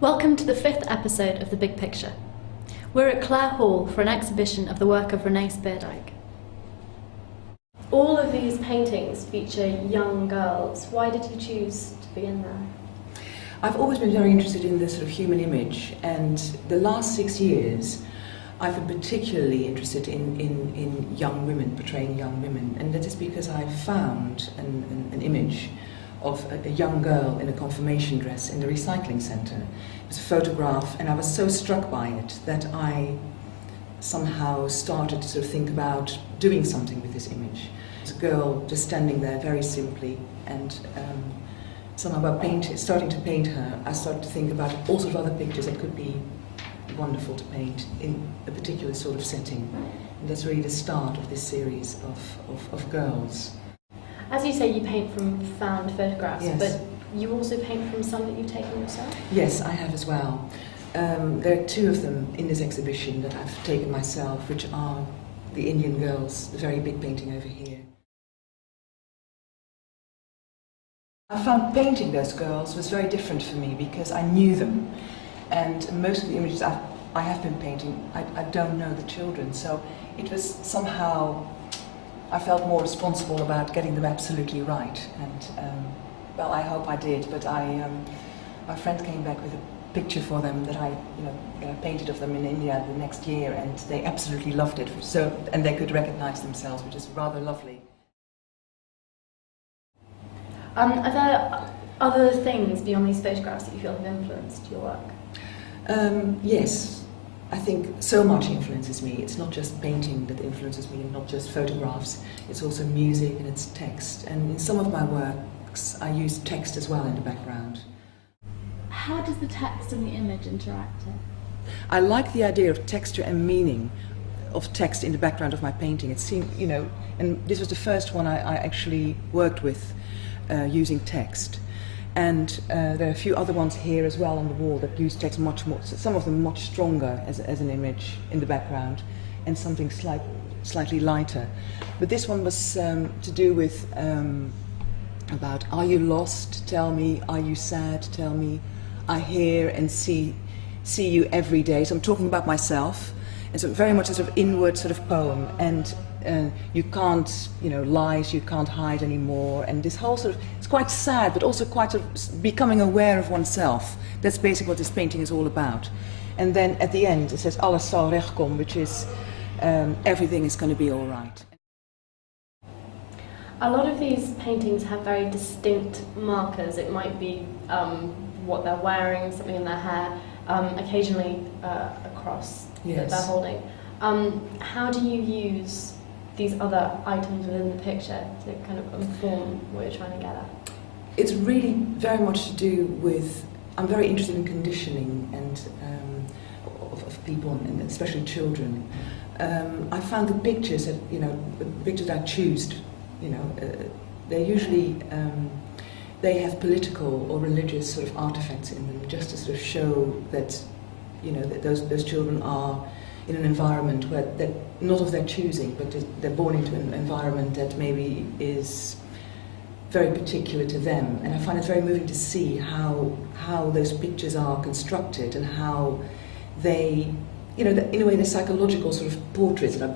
Welcome to the 5th episode of The Big Picture. We're at Clare Hall for an exhibition of the work of Renee Spierdijk. All of these paintings feature young girls. Why did you choose to begin there? I've always been very interested in the sort of human image, and the last 6 years I've been particularly interested in young women, portraying young women, and that is because I found an image of a young girl in a confirmation dress in the recycling centre. It was a photograph, and I was so struck by it that I somehow started to sort of think about doing something with this image. It's a girl just standing there very simply, and somehow by starting to paint her, I started to think about all sorts of other pictures that could be wonderful to paint in a particular sort of setting. And that's really the start of this series of girls. As you say, you paint from found photographs, yes. But you also paint from some that you've taken yourself? Yes, I have as well. There are 2 of them in this exhibition that I've taken myself, which are the Indian girls, the very big painting over here. I found painting those girls was very different for me because I knew them, and most of the images I have been painting, I don't know the children, so it was somehow, I felt more responsible about getting them absolutely right, and well, I hope I did, but my friend came back with a picture for them that I painted of them in India the next year, and they absolutely loved it, and they could recognize themselves, which is rather lovely. Are there other things beyond these photographs that you feel have influenced your work? Yes, I think so much influences me. It's not just painting that influences me, and not just photographs. It's also music and it's text. And in some of my works, I use text as well in the background. How does the text and the image interact? I like the idea of texture and meaning of text in the background of my painting. It seemed, and this was the first one I actually worked with using text. And there are a few other ones here as well on the wall that use text much more, some of them much stronger as an image in the background, and something slightly lighter. But this one was to do with about, are you lost? Tell me. Are you sad? Tell me. I hear and see you every day. So I'm talking about myself. And so very much a sort of inward sort of poem. And you can't, lie, you can't hide anymore. And this whole sort of, it's quite sad, but also quite sort of becoming aware of oneself. That's basically what this painting is all about. And then at the end it says, alles zal recht komen, which is everything is going to be all right. A lot of these paintings have very distinct markers. It might be what they're wearing, something in their hair, occasionally a cross that they're holding. How do you use these other items within the picture to kind of inform what you're trying to get at? It's really very much to do with, I'm very interested in conditioning and of people, and especially children. I found the pictures that, the pictures I choose, they're usually, they have political or religious sort of artifacts in them, just to sort of show that, that those children are in an environment where they're not of their choosing, but they're born into an environment that maybe is very particular to them. And I find it very moving to see how those pictures are constructed, and how they, in a way, the psychological sort of portraits that I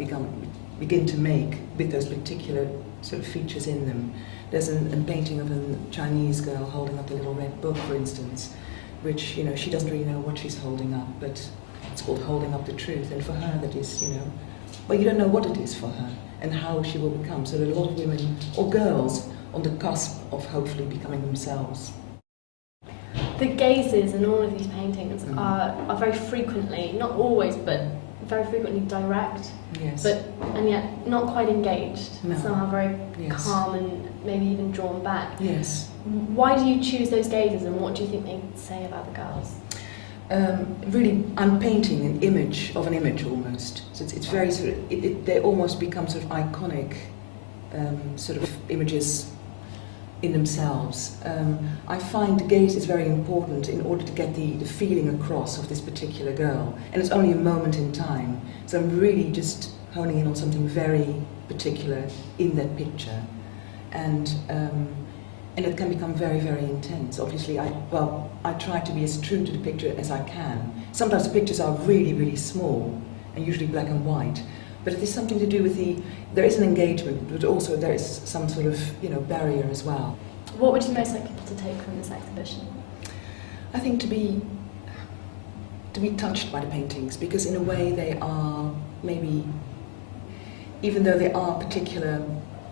begin to make with those particular sort of features in them. There's a painting of a Chinese girl holding up a little red book, for instance, which, she doesn't really know what she's holding up, but it's called Holding Up the Truth, and for her that is, well, you don't know what it is for her and how she will become. So there are a lot of women or girls on the cusp of hopefully becoming themselves. The gazes in all of these paintings are very frequently, not always, but very frequently direct, yes. and yet not quite engaged, no. Somehow very yes. calm and maybe even drawn back. Yes. Why do you choose those gazes, and what do you think they say about the girls? Really, I'm painting an image of an image almost. So it's very sort of, they almost become sort of iconic sort of images in themselves. I find the gaze is very important in order to get the feeling across of this particular girl. And it's only a moment in time. So I'm really just honing in on something very particular in that picture. And and it can become very, very intense. Obviously, I try to be as true to the picture as I can. Sometimes the pictures are really, really small, and usually black and white, but it is something to do with there is an engagement, but also there is some sort of, barrier as well. What would you most like people to take from this exhibition? I think to be touched by the paintings, because in a way they are maybe, even though there are particular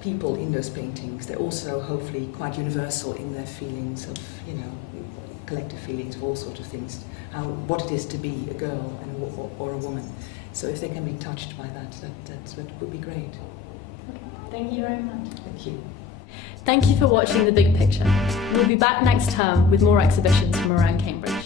people in those paintings, they're also hopefully quite universal in their feelings of, collective feelings of all sorts of things, what it is to be a girl or a woman. So if they can be touched by that would be great. Okay. Thank you very much. Thank you. Thank you for watching The Big Picture. We'll be back next term with more exhibitions from around Cambridge.